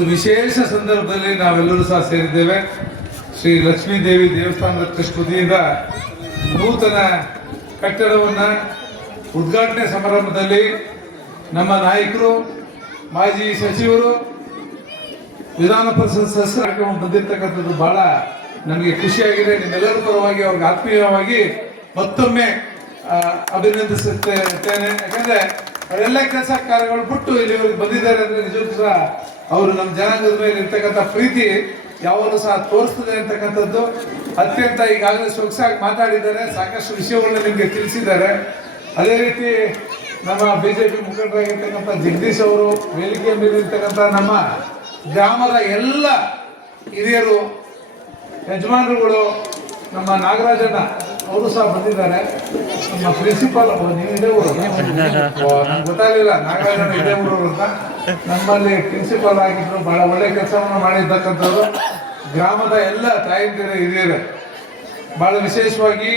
ಒಂದು ವಿಶೇಷ ಸಂದರ್ಭದಲ್ಲಿ ನಾವೆಲ್ಲರೂ ಸಹ ಸೇರಿದ್ದೇವೆ. ಶ್ರೀ ಲಕ್ಷ್ಮೀ ದೇವಿ ದೇವಸ್ಥಾನದ ಟ್ರಸ್ಟ್ ನೂತನ ಕಟ್ಟಡವನ್ನು ಉದ್ಘಾಟನೆ ಸಮಾರಂಭದಲ್ಲಿ ನಮ್ಮ ನಾಯಕರು, ಮಾಜಿ ಸಚಿವರು, ವಿಧಾನ ಪರಿಷತ್ ಸದಸ್ಯರ ಕಾರ್ಯಕ್ರಮ ಬಂದಿರತಕ್ಕಂಥದ್ದು ಬಹಳ ನಮಗೆ ಖುಷಿಯಾಗಿದೆ. ನಿಮ್ಮೆಲ್ಲರ ಪರವಾಗಿ ಅವ್ರಿಗೆ ಆತ್ಮೀಯವಾಗಿ ಮತ್ತೊಮ್ಮೆ ಅಭಿನಂದಿಸುತ್ತೇನೆ. ಯಾಕಂದ್ರೆ ಅವರೆಲ್ಲ ಕೆಲಸ ಕಾರ್ಯಗಳು ಬಿಟ್ಟು ಇಲ್ಲಿವರೆಗೆ ಬಂದಿದ್ದಾರೆ ಅಂದ್ರೆ ನಿಜಕ್ಕೂ ಸಹ ಅವರು ನಮ್ಮ ಜನಾಂಗದ ಮೇಲೆ ಇರ್ತಕ್ಕಂಥ ಪ್ರೀತಿ ಯಾವಾಗಲೂ ಸಹ ತೋರಿಸ್ತದೆ ಅಂತಕ್ಕಂಥದ್ದು. ಅತ್ಯಂತ ಈಗಾಗಲೇ ಸೊಗಸಾಗಿ ಮಾತಾಡಿದ್ದಾರೆ, ಸಾಕಷ್ಟು ವಿಷಯಗಳನ್ನ ನಿಮಗೆ ತಿಳಿಸಿದ್ದಾರೆ. ಅದೇ ರೀತಿ ನಮ್ಮ ಬಿಜೆಪಿ ಮುಖಂಡರಾಗಿರ್ತಕ್ಕಂಥ ಜಗದೀಶ್ ಅವರು ವೇದಿಕೆಯ ಮೇಲೆ ಇರ್ತಕ್ಕಂಥ ನಮ್ಮ ಗ್ರಾಮದ ಎಲ್ಲ ಹಿರಿಯರು, ಯಜಮಾನರುಗಳು, ನಮ್ಮ ನಾಗರಾಜಣ್ಣ ಅವರು ಸಹ ಬಂದಿದ್ದಾರೆ. ನಮ್ಮ ಪ್ರಿನ್ಸಿಪಾಲ್ ನೀವು ಇದೇ ಊರು ಗೊತ್ತಾಗಲಿಲ್ಲ. ಇದೇ ಅಂತ. ನಮ್ಮಲ್ಲಿ ಪ್ರಿನ್ಸಿಪಾಲ್ ಆಗಿದ್ರು, ಬಹಳ ಒಳ್ಳೆ ಕೆಲಸವನ್ನು ಮಾಡಿರ್ತಕ್ಕಂಥವ್ರು. ಗ್ರಾಮದ ಎಲ್ಲ ತಾಯಂದಿರ ಹಿರಿಯರು. ಬಹಳ ವಿಶೇಷವಾಗಿ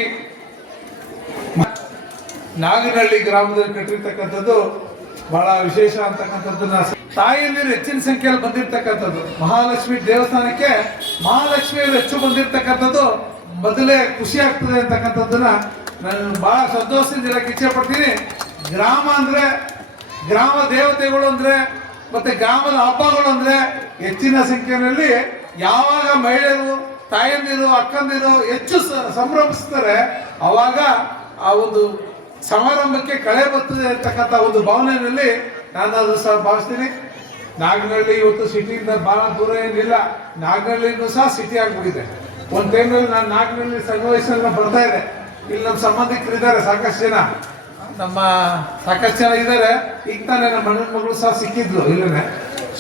ನಾಗನಹಳ್ಳಿ ಗ್ರಾಮದಲ್ಲಿ ಕಟ್ಟಿರ್ತಕ್ಕಂಥದ್ದು ಬಹಳ ವಿಶೇಷ ಅಂತಕ್ಕಂಥದ್ದನ್ನ ತಾಯಂದಿರು ಹೆಚ್ಚಿನ ಸಂಖ್ಯೆಯಲ್ಲಿ ಬಂದಿರತಕ್ಕಂಥದ್ದು. ಮಹಾಲಕ್ಷ್ಮಿ ದೇವಸ್ಥಾನಕ್ಕೆ ಮಹಾಲಕ್ಷ್ಮಿಯಲ್ಲಿ ಹೆಚ್ಚು ಬಂದಿರ್ತಕ್ಕಂಥದ್ದು ಮೊದಲೇ ಖುಷಿ ಆಗ್ತದೆ ಅಂತಕ್ಕಂಥದ್ದನ್ನ ನಾನು ಬಹಳ ಸಂತೋಷದಿಂದ ಹೇಳಕ್ಕೆ ಇಚ್ಛೆ ಪಡ್ತೀನಿ. ಗ್ರಾಮ ಅಂದ್ರೆ, ಗ್ರಾಮ ದೇವತೆಗಳು ಅಂದ್ರೆ, ಮತ್ತೆ ಗ್ರಾಮದ ಹಬ್ಬಗಳು ಅಂದ್ರೆ ಹೆಚ್ಚಿನ ಸಂಖ್ಯೆಯಲ್ಲಿ ಯಾವಾಗ ಮಹಿಳೆಯರು, ತಾಯಂದಿರು, ಅಕ್ಕಂದಿರು ಹೆಚ್ಚು ಸಂಭ್ರಮಿಸ್ತಾರೆ, ಅವಾಗ ಆ ಒಂದು ಸಮಾರಂಭಕ್ಕೆ ಕಳೆ ಬರ್ತದೆ ಅಂತಕ್ಕಂಥ ಒಂದು ಭಾವನೆಯಲ್ಲಿ ನಾನು ಅದು ಸಹ ಭಾವಿಸ್ತೀನಿ. ನಾಗನಹಳ್ಳಿ ಇವತ್ತು ಸಿಟಿಯಿಂದ ಬಹಳ ದೂರ ಏನಿಲ್ಲ. ನಾಗನಹಳ್ಳಿನೂ ಸಹ ಸಿಟಿ ಆಗ್ಬಿಟ್ಟಿದೆ. ಒಂದು ಟೈಮಲ್ಲಿ ನಾನು ನಾಗನಹಳ್ಳಿ ಸಣ್ಣ ವಯಸ್ಸಲ್ಲಿ ಬರ್ತಾ ಇದೆ ಇಲ್ಲಿ ನಮ್ಮ ಸಂಬಂಧಿಕರು ಇದ್ದಾರೆ, ಸಾಕಷ್ಟು ಜನ. ನಮ್ಮ ಸಾಕಷ್ಟು ಜನ ಇದ್ದಾರೆ. ಈಗ ತಾನೇ ನಮ್ಮ ಅಣ್ಣನ ಮಗಳು ಸಹ ಸಿಕ್ಕಿದ್ಲು ಇಲ್ಲೇ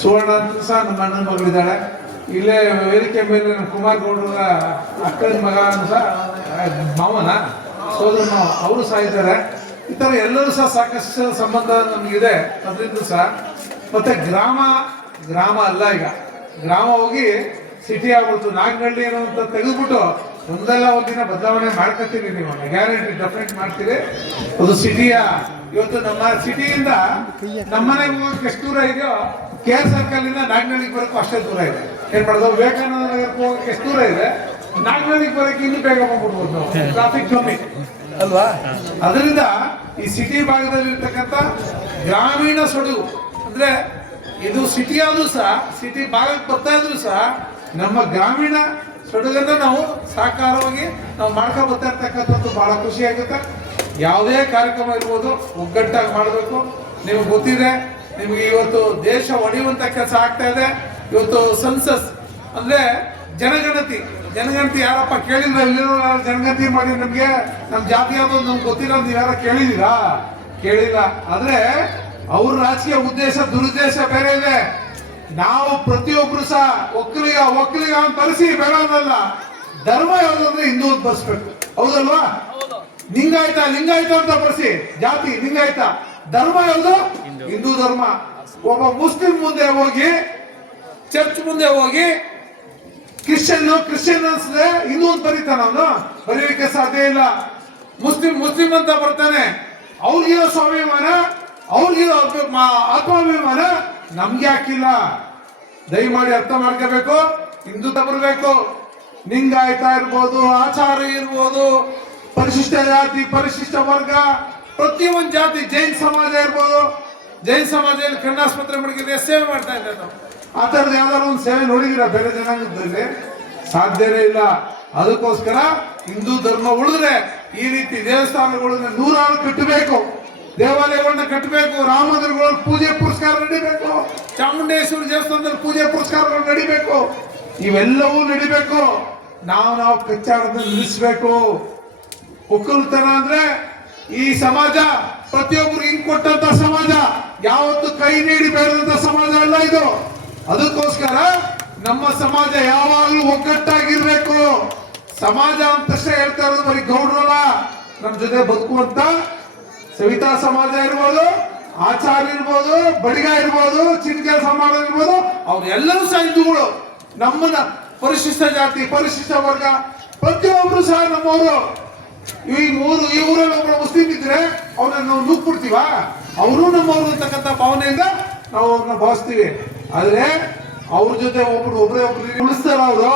ಸುವರ್ಣ ಸಹ ನಮ್ಮ ಅಣ್ಣನ ಮಗಳಿದ್ದಾಳೆ ಇಲ್ಲೇ ವೇದಿಕೆ ಮೇಲೆ ನಮ್ಮ ಕುಮಾರ್ ಗೌಡರ ಅಕ್ಕನ ಮಗ ಸಹ ಮಾವನ ಸೋದರ ಮಾವ ಅವರು ಸಹ ಇದ್ದಾರೆ. ಈ ಥರ ಎಲ್ಲರೂ ಸಹ ಸಾಕಷ್ಟು ಸಂಬಂಧ ನಮಗಿದೆ. ಅದರಿಂದ ಸಹ, ಮತ್ತೆ ಗ್ರಾಮ ಗ್ರಾಮ ಅಲ್ಲ ಈಗ. ಗ್ರಾಮ ಹೋಗಿ ಸಿಟಿ ಆಗ್ಬಿಡ್ತು. ನಾಗನಹಳ್ಳಿ ಅಂತ ತೆಗೆದ್ಬಿಟ್ಟು ಒಂದಲ್ಲ ಒಂದಿನ ಬದಲಾವಣೆ ಮಾಡ್ಕೊತೀರಿ ನೀವು. ಗ್ಯಾರಂಟಿ ಡೆಫಿನೆಟ್ ಮಾಡ್ತೀರಿ. ಅದು ಸಿಟಿಯ ಇವತ್ತು ನಮ್ಮ ಸಿಟಿಯಿಂದ ನಮ್ಮನೆಗೆ ಹೋಗೋಕೆ ಎಷ್ಟು ದೂರ ಇದೆಯೋ ಕೆ ಆರ್ ಸರ್ಕಲ್ ಇಂದ ನಾಗನಹಳ್ಳಿಗೆ ಬರೋಕ್ಕೂ ಅಷ್ಟೇ ದೂರ ಇದೆ. ಏನ್ ಮಾಡೋದು? ವಿವೇಕಾನಂದ ನಗರಕ್ಕೆ ಹೋಗಕ್ಕೆ ಎಷ್ಟು ದೂರ ಇದೆ? ನಾಗನಹಳ್ಳಿಗೆ ಬರೋಕ್ಕೆ ಇನ್ನೂ ಬೇಗ ಹೋಗ್ಬಿಡ್ಬೋದು ನಾವು ಟ್ರಾಫಿಕ್ ಕಮ್ಮಿ. ಅಲ್ವಾ? ಅದರಿಂದ ಈ ಸಿಟಿ ಭಾಗದಲ್ಲಿ ಇರ್ತಕ್ಕಂಥ ಗ್ರಾಮೀಣ ಸೊಡುಗು ಅಂದ್ರೆ ಇದು ಸಿಟಿ ಆದ್ರೂ ಸಹ ಸಿಟಿ ಭಾಗಕ್ಕೆ ಬರ್ತಾ ಇದ್ರು ಸಹ, ನಮ್ಮ ಗ್ರಾಮೀಣ ಸೊಡಗನ್ನ ನಾವು ಸಾಕಾರವಾಗಿ ನಾವು ಮಾಡ್ಕೊ ಬರ್ತಾ ಇರ್ತಕ್ಕಂಥದ್ದು ಬಹಳ ಖುಷಿ ಆಗುತ್ತೆ. ಯಾವುದೇ ಕಾರ್ಯಕ್ರಮ ಇರ್ಬೋದು, ಒಗ್ಗಟ್ಟಾಗಿ ಮಾಡಬೇಕು. ನಿಮ್ಗೆ ಗೊತ್ತಿದೆ, ನಿಮ್ಗೆ ಇವತ್ತು ದೇಶ ಒಡೆಯುವಂತ ಕೆಲಸ ಆಗ್ತಾ ಇದೆ. ಇವತ್ತು ಸೆನ್ಸಸ್ ಅಂದ್ರೆ ಜನಗಣತಿ. ಜನಗಣತಿ ಯಾರಪ್ಪ ಕೇಳಿದ್ರ ಇಲ್ಲಿರೋ ಜನಗಣತಿ ಮಾಡಿ ನಮಗೆ? ನಮ್ಮ ಜಾತಿ ಯಾವ್ದು ನಮ್ಗೆ ಗೊತ್ತಿಲ್ಲ ನೀವು ಯಾರ ಕೇಳಿದೀರಾ ಕೇಳಿಲ್ಲ. ಆದ್ರೆ ಅವ್ರ ರಾಜಕೀಯ ಉದ್ದೇಶ ದುರುದ್ದೇಶ ಬೇರೆ ಇದೆ. ನಾವು ಪ್ರತಿಯೊಬ್ರು ಸಹ ಒಕ್ಕಲಿಗ ಒಕ್ಕಲಿಗ ಅಂತ ಕಲಿಸಿ ಬೇಡ ಅನ್ನಲ್ಲ. ಧರ್ಮ ಯಾವ್ದಂದ್ರೆ ಹಿಂದೂ ಅಂತ ಬರ್ಸ್ಬೇಕು. ಹೌದಲ್ವಾ? ಲಿಂಗಾಯತ ಲಿಂಗಾಯತ ಅಂತ ಬರ್ಸಿ. ಜಾತಿ ಲಿಂಗಾಯತ. ಧರ್ಮ ಯಾವುದು? ಹಿಂದೂ. ಧರ್ಮ. ಒಬ್ಬ ಮುಸ್ಲಿಂ ಮುಂದೆ ಹೋಗಿ ಚರ್ಚ್ ಮುಂದೆ ಹೋಗಿ ಕ್ರಿಶ್ಚಿಯನ್ ಕ್ರಿಶ್ಚಿಯನ್ ಅನ್ಸಿದ್ರೆ ಹಿಂದೂ ಅಂತ ಬರೀತಾನ ಅವನು. ಬರೀಲಿಕ್ಕೆ ಸಾಧ್ಯ ಇಲ್ಲ. ಮುಸ್ಲಿಂ ಮುಸ್ಲಿಂ ಅಂತ ಬರ್ತಾನೆ. ಅವ್ರಿಗಿರೋ ಸ್ವಾಭಿಮಾನ? ಮಾ- ಆತ್ಮಾಭಿಮಾನ ನಮ್ಗೆ ಹಾಕಿಲ್ಲ ದಯಮಾಡಿ ಅರ್ಥ ಮಾಡ್ಕೋಬೇಕು, ಹಿಂದುತ್ವ ಬರಬೇಕು. ನಿಂಗಾಯ್ತಾ ಇರ್ಬೋದು, ಆಚಾರ ಇರ್ಬೋದು, ಪರಿಶಿಷ್ಟ ಜಾತಿ, ಪರಿಶಿಷ್ಟ ವರ್ಗ, ಪ್ರತಿಯೊಂದು ಜಾತಿ, ಜೈನ್ ಸಮಾಜ ಇರ್ಬೋದು. ಜೈನ್ ಸಮಾಜದಲ್ಲಿ ಕಣ್ಣಾಸ್ಪತ್ರೆ ಮಡಿಕೆ ಸೇವೆ ಮಾಡ್ತಾ ಇದ್ದೆ ಆ ಥರದ್ದು ಯಾವ್ದಾದ್ರು ಒಂದು ಸೇವೆ ನೋಡಿದಿರ ಬೇರೆ ಜನಾಂಗದಲ್ಲಿ? ಸಾಧ್ಯನೇ ಇಲ್ಲ. ಅದಕ್ಕೋಸ್ಕರ ಹಿಂದೂ ಧರ್ಮ ಉಳಿದ್ರೆ ಈ ರೀತಿ ದೇವಸ್ಥಾನಗಳನ್ನ ನೂರಾರು ಕಟ್ಟಬೇಕು. ದೇವಾಲಯಗಳನ್ನ ಕಟ್ಟಬೇಕು ರಾಮ ಮಂದಿರಗಳಲ್ಲಿ ಪೂಜೆ ಪುರಸ್ಕಾರ ನಡಿಬೇಕು, ಚಾಮುಂಡೇಶ್ವರಿ ದೇವಸ್ಥಾನದಲ್ಲಿ ಪೂಜೆ ಪುರಸ್ಕಾರಗಳು ನಡಿಬೇಕು, ಇವೆಲ್ಲವೂ ನಡಿಬೇಕು. ನಾವು ನಾವು ಪ್ರಚಾರದ ನಿಲ್ಲಿಸಬೇಕು. ಒಕ್ಕಲುತನ ಅಂದ್ರೆ ಈ ಸಮಾಜ, ಪ್ರತಿಯೊಬ್ಬರು ಹಿಂಗ್ ಕೊಟ್ಟಂತ ಸಮಾಜ, ಯಾವತ್ತು ಕೈ ನೀಡಿ ಬೆಳೆದಂತ ಸಮಾಜ ಅಲ್ಲ ಇದು. ಅದಕ್ಕೋಸ್ಕರ ನಮ್ಮ ಸಮಾಜ ಯಾವಾಗಲೂ ಒಗ್ಗಟ್ಟಾಗಿರ್ಬೇಕು. ಸಮಾಜ ಅಂತ ತಕ್ಷಣ ಹೇಳ್ತಾ ಇರೋದು ಬರೀ ಗೌಡ್ರಲ್ಲ. ನಮ್ಮ ಜೊತೆ ಬದುಕುವಂತ ಸವಿತಾ ಸಮಾಜ ಇರ್ಬೋದು, ಆಚಾರ್ಯ ಇರ್ಬೋದು, ಬಡಿಗ ಇರ್ಬೋದು ಚಿನ್ ಸಮಾಜ ಇರ್ಬೋದು, ಅವರೆಲ್ಲರೂ ಸಹ ಹಿಂದೂಗಳು. ನಮ್ಮನ್ನ ಪರಿಶಿಷ್ಟ ಜಾತಿ, ಪರಿಶಿಷ್ಟ ವರ್ಗ, ಪ್ರತಿಯೊಬ್ರು ಸಹ ನಮ್ಮವರು. ಈ ಊರು, ಈ ಊರಲ್ಲಿ ಒಬ್ಬರು ಮುಸ್ಲಿಂ ಇದ್ರೆ ಅವ್ರನ್ನ ನಾವು ನುಗ್ಬಿಡ್ತೀವ ಅವರು ನಮ್ಮವರು ಅಂತಕ್ಕಂಥ ಭಾವನೆಯಿಂದ ನಾವು ಅವ್ರನ್ನ ಭಾವಿಸ್ತೀವಿ. ಆದ್ರೆ ಅವ್ರ ಜೊತೆ ಒಬ್ರು, ಒಬ್ರೇ ಒಬ್ರು ಉಳಿಸ್ತಾರ ಅವರು.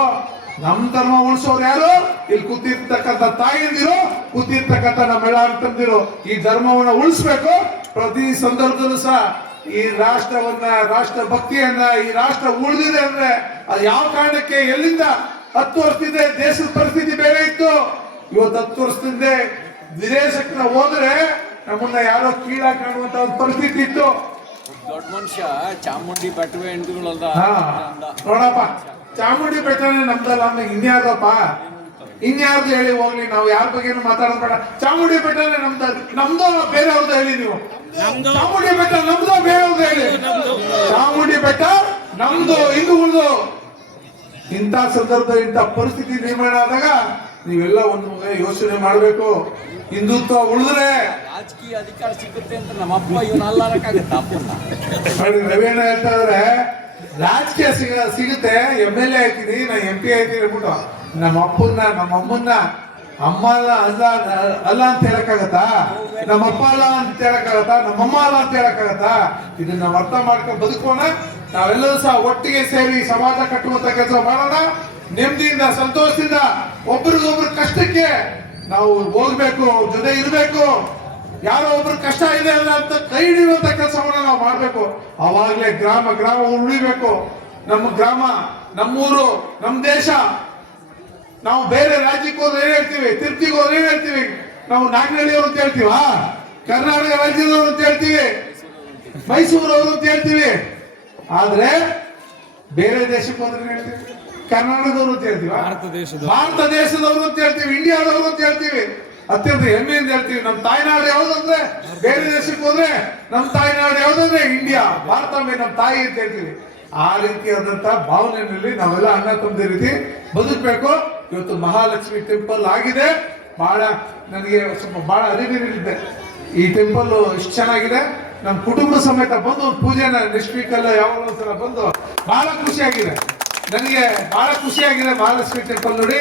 ನಮ್ ಧರ್ಮ ಉಳಿಸೋರು ಯಾರು? ಇಲ್ಲಿ ಕೂತಿರ್ತಕ್ಕಂಥ ತಾಯಿಂದಿರು ಕೂತಿರ್ತಕ್ಕಂಥ ನಮ್ಮೆಲ್ಲ ಅಂತಂದಿರು ಈ ಧರ್ಮವನ್ನ ಉಳಿಸ್ಬೇಕು. ಪ್ರತಿ ಸಂದರ್ಭದಲ್ಲೂ ಸಹ ಈ ರಾಷ್ಟ್ರವನ್ನ ರಾಷ್ಟ್ರ ಭಕ್ತಿಯನ್ನ ಈ ರಾಷ್ಟ್ರ ಉಳಿದಿದೆ ಅಂದ್ರೆ ಅದು ಯಾವ ಕಾರಣಕ್ಕೆ ಎಲ್ಲಿಂದ ಹತ್ತು ವರ್ಷದಿಂದ ದೇಶದ ಪರಿಸ್ಥಿತಿ ಬೇರೆ ಇತ್ತು? ಇವತ್ತು ಹತ್ತು ವರ್ಷದಿಂದ ವಿದೇಶಕ್ಕೆ ಹೋದ್ರೆ ನಮ್ಮನ್ನ ಯಾರೋ ಕೀಳಾ ಕಾಣುವಂತ ಒಂದು ಪರಿಸ್ಥಿತಿ ಇತ್ತು. ದೊಡ್ಡ ಮನುಷ್ಯ ಚಾಮುಂಡಿ ಬೆಟ್ಟವೇ ನೋಡಪ್ಪ. ಚಾಮುಂಡಿ ಬೆಟ್ಟನೇ ನಮ್ದಲ್ಲ ಅಂದ್ರೆ ಇನ್ಯಾರ್ದಪ್ಪ ಇನ್ಯಾರ್ದು ಹೇಳಿ ಹೋಗ್ಲಿ ನಾವು ಯಾರ ಬಗ್ಗೆ ಮಾತಾಡೋದ್ ಬೇಡ. ಚಾಮುಂಡಿ ಬೆಟ್ಟನೇ ನಮ್ದ ನಮ್ದು ಬೇರೆ ಅವ್ರದ್ದು ಹೇಳಿ ನೀವು. ಚಾಮುಂಡಿ ಬೆಟ್ಟ ನಮ್ದೋ ಬೇರೆ ಅವ್ರದ್ದು ಹೇಳಿ ಚಾಮುಂಡಿ ಬೆಟ್ಟ ನಮ್ದು ಉಳಿದು ಇಂಥ ಸಂದರ್ಭ ಇಂಥ ಪರಿಸ್ಥಿತಿ ನಿರ್ಮಾಣ ಆದಾಗ ನೀವೆಲ್ಲ ಒಂದು ಯೋಚನೆ ಮಾಡಬೇಕು. ಹಿಂದುತ್ವ ಉಳಿದ್ರೆ ರಾಜಕೀಯ ಅಧಿಕಾರ ಸಿಗುತ್ತೆ ಅಂತ ನಮ್ಮಪ್ಪ ಅಪ್ಪ ಅಲ್ಲಾರಕ್ಕಾಗತ್ತ ಅಪ್ಪನ್ನ? ಹೇಳ್ತಾ ಇದ್ರೆ ರಾಜಕೀಯ ಸಿಗ ಸಿಗುತ್ತೆ. ಎಂ ಎಲ್ ಎ ಆಯ್ತೀನಿ ನಾ ಎಂ ಪಿ ಆಯ್ತೀನಿ ಹೇಳ್ಬಿಟ್ಟು. ನಮ್ಮ ಅಪ್ಪನ್ನ, ನಮ್ಮ ಅಮ್ಮನ್ನ, ಅಮ್ಮ ಅಲ್ಲ ಅಲ್ಲ ಅಲ್ಲ ಅಂತ ಹೇಳಕ್ಕಾಗತ್ತಾ? ನಮ್ಮ ಅಪ್ಪ ಅಲ್ಲ ಅಂತ ಹೇಳಕ್ಕಾಗತ್ತಾ? ನಮ್ಮ ಅಮ್ಮ ಅಲ್ಲ ಅಂತ ಹೇಳಕ್ಕಾಗತ್ತಾ? ಇದನ್ನ ನಾವು ಅರ್ಥ ಮಾಡ್ಕೊಂಡು ಬದುಕೋಣ. ನಾವೆಲ್ಲರೂ ಸಹ ಒಟ್ಟಿಗೆ ಸೇರಿ ಸಮಾಜ ಕಟ್ಟುವಂತ ಕೆಲಸ ಮಾಡೋಣ. ನೆಮ್ಮದಿಯಿಂದ, ಸಂತೋಷದಿಂದ ಒಬ್ರಿಗೊಬ್ರು ಕಷ್ಟಕ್ಕೆ ನಾವು ಹೋಗ್ಬೇಕು, ಜೊತೆ ಇರಬೇಕು. ಯಾರೋ ಒಬ್ರು ಕಷ್ಟ ಇದೆ ಅಲ್ಲ ಅಂತ ಕೈ ಹಿಡಿಯುವಂತ ಕೆಲಸವನ್ನ ನಾವು ಮಾಡಬೇಕು. ಅವಾಗಲೇ ಗ್ರಾಮ ಗ್ರಾಮ ಉಳಿಬೇಕು. ನಮ್ಮ ಗ್ರಾಮ ನಮ್ಮೂರು ನಮ್ಮ ದೇಶ. ನಾವು ಬೇರೆ ರಾಜ್ಯಕ್ಕೆ ಹೋದ್ರೆ ಏನ್ ಹೇಳ್ತೀವಿ? ತಿರುಪ್ತಿಗೆ ಹೋದ್ರೆ ಏನ್ ಹೇಳ್ತೀವಿ? ನಾವು ನಾಗನಹಳ್ಳಿಯವರು ಅಂತ ಹೇಳ್ತೀವಾ? ಕರ್ನಾಟಕ ರಾಜ್ಯದವರು ಅಂತ ಹೇಳ್ತೀವಿ? ಮೈಸೂರವರು ಅಂತ ಹೇಳ್ತೀವಿ? ಆದ್ರೆ ಬೇರೆ ದೇಶಕ್ಕೆ ಹೋದ್ರೆ ಹೇಳ್ತೀವಿ? ಕರ್ನಾಟಕದವರು ಅಂತ ಹೇಳ್ತೀವಿ? ಭಾರತ ದೇಶದವರು ಅಂತ ಹೇಳ್ತೀವಿ? ಇಂಡಿಯಾದವರು ಅಂತ ಹೇಳ್ತೀವಿ? ಅತ್ಯಂತ ಹೆಮ್ಮೆಯಿಂದ ಹೇಳ್ತೀವಿ. ನಮ್ಮ ತಾಯ್ನಾಡು ಯಾವ್ದಂದ್ರೆ ಬೇರೆ ದೇಶಕ್ಕೆ ಹೋದ್ರೆ ನಮ್ಮ ತಾಯ್ನಾಡು ಯಾವ್ದಂದ್ರೆ ಇಂಡಿಯಾ, ಭಾರತ ನಮ್ಮ ತಾಯಿ ಅಂತ ಹೇಳ್ತೀವಿ. ಆ ರೀತಿಯಾದಂತ ಭಾವನೆಯಲ್ಲಿ ನಾವೆಲ್ಲ ಅಣ್ಣ ತಂದೆ ರೀತಿ ಬದುಕಬೇಕು. ಇವತ್ತು ಮಹಾಲಕ್ಷ್ಮಿ ಟೆಂಪಲ್ ಆಗಿದೆ. ಬಹಳ ನನಗೆ ಸ್ವಲ್ಪ ಬಹಳ ಅರಿವಿರಿದೆ ಈ ಟೆಂಪಲ್ ಇಷ್ಟು ಚೆನ್ನಾಗಿದೆ. ನಮ್ಮ ಕುಟುಂಬ ಸಮೇತ ಬಂದು ಒಂದು ಪೂಜೆನ ನೆಕ್ಸ್ಟ್ ವೀಕ್ ಎಲ್ಲ ಯಾವಾಗ ಒಂದ್ಸಲ ಬಂದು ಬಹಳ ಖುಷಿಯಾಗಿದೆ. ನನಗೆ ಬಹಳ ಖುಷಿಯಾಗಿದೆ ಮಹಾಲಕ್ಷ್ಮಿ ಟೆಂಪಲ್ ನೋಡಿ.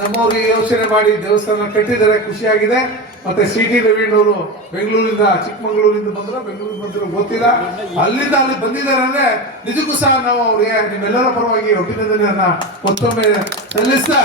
ನಮ್ಮವ್ರು ಯೋಚನೆ ಮಾಡಿ ದೇವಸ್ಥಾನ ಕಟ್ಟಿದ್ದಾರೆ, ಖುಷಿಯಾಗಿದೆ. ಮತ್ತೆ ಸಿ ಟಿ ರವೀಣವರು ಬೆಂಗಳೂರಿಂದ, ಚಿಕ್ಕಮಗಳೂರಿಂದ ಬಂದ್ರು ಬೆಂಗಳೂರಿಗೆ ಬಂದ್ರು ಗೊತ್ತಿಲ್ಲ. ಅಲ್ಲಿಂದ ಅಲ್ಲಿ ಬಂದಿದ್ದಾರೆ ಅಂದ್ರೆ ನಿಜಕ್ಕೂ ಸಹ ನಾವು ಅವ್ರಿಗೆ ನಿಮ್ಮೆಲ್ಲರ ಪರವಾಗಿ ಅಭಿನಂದನೆಯನ್ನ ಮತ್ತೊಮ್ಮೆ ಸಲ್ಲಿಸ್ತಾ,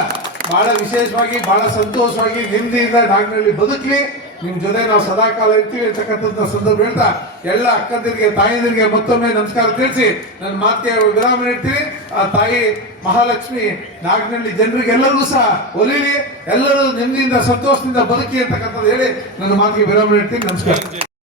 ಬಹಳ ವಿಶೇಷವಾಗಿ, ಬಹಳ ಸಂತೋಷವಾಗಿ, ನೆಮ್ಮದಿಯಿಂದ ನಾಗಿನಲ್ಲಿ ಬದುಕಲಿ. ನಿಮ್ ಜೊತೆ ನಾವು ಸದಾಕಾಲ ಇರ್ತೀವಿ ಅಂತಕ್ಕಂಥ ಸಂದರ್ಭ ಹೇಳ್ತಾ, ಎಲ್ಲ ಅಕ್ಕಂದಿರಿಗೆ ತಾಯಿಂದಿರಿಗೆ ಮತ್ತೊಮ್ಮೆ ನಮಸ್ಕಾರ ತಿಳಿಸಿ, ನನ್ನ ಮಾತೆಯ ವಿರಾಮ ನೀಡ್ತೀನಿ. ಆ ತಾಯಿ ಮಹಾಲಕ್ಷ್ಮಿ ನಾಗಿನಲ್ಲಿ ಜನರಿಗೆ ಎಲ್ಲರಿಗೂ ಸಹ ಒಲಿಲಿ, ಎಲ್ಲರೂ ನೆಮ್ಮದಿಯಿಂದ ಸಂತೋಷದಿಂದ ಬದುಕಿ ಅಂತಕ್ಕಂಥದ್ದು ಹೇಳಿ ನನ್ನ ಮಾತಿಗೆ ವಿರಾಮ ನೀಡ್ತೀನಿ. ನಮಸ್ಕಾರ.